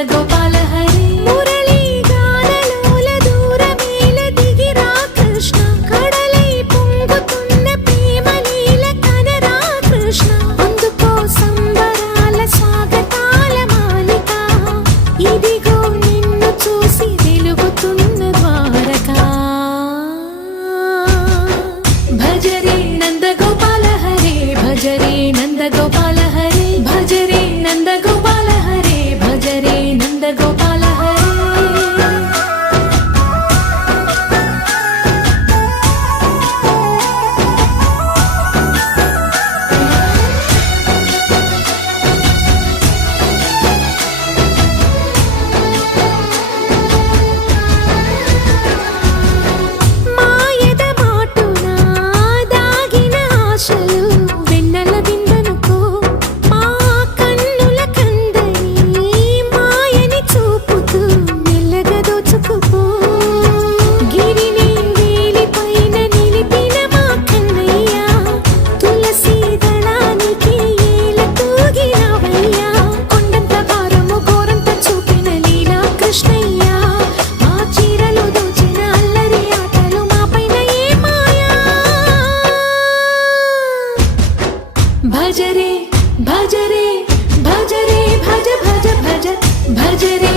నందగోపాల హరి మురళీ గానలోల దూరమేల దిగిరా కృష్ణ కడలై పొంగుతున్న ప్రేమ లీల కనరా కృష్ణ అందుకో సంబరాల స్వాగతాల మాలిక ఇదిగో నిన్ను చూసి వెలుగుతున్న ద్వారకా భజరే నందగోపాల హరే భజరే నందగోపాల హరే భజరే నందగోపాల హరే భజరే నందగోపాల హరే మాయద మాటున దాగిన ఆశలు వెన్నెల విందనుకో మా కన్నుల కందని మాయని చూపుతూ మెల్లగా దోచుకుపో గిరిని వేలిపైన నిలిపిన మా కన్నయ్య తులసి దళానికి ఏల తూగినవయ్యా కొండంత భారము గోరంత చూపిన లీలా కృష్ణయ్య మా చీరలు దోచిన అల్లరి ఆటలు మాపైన ఏ మాయా భజరే భజరే భజరే భజ భజ భజ భజరే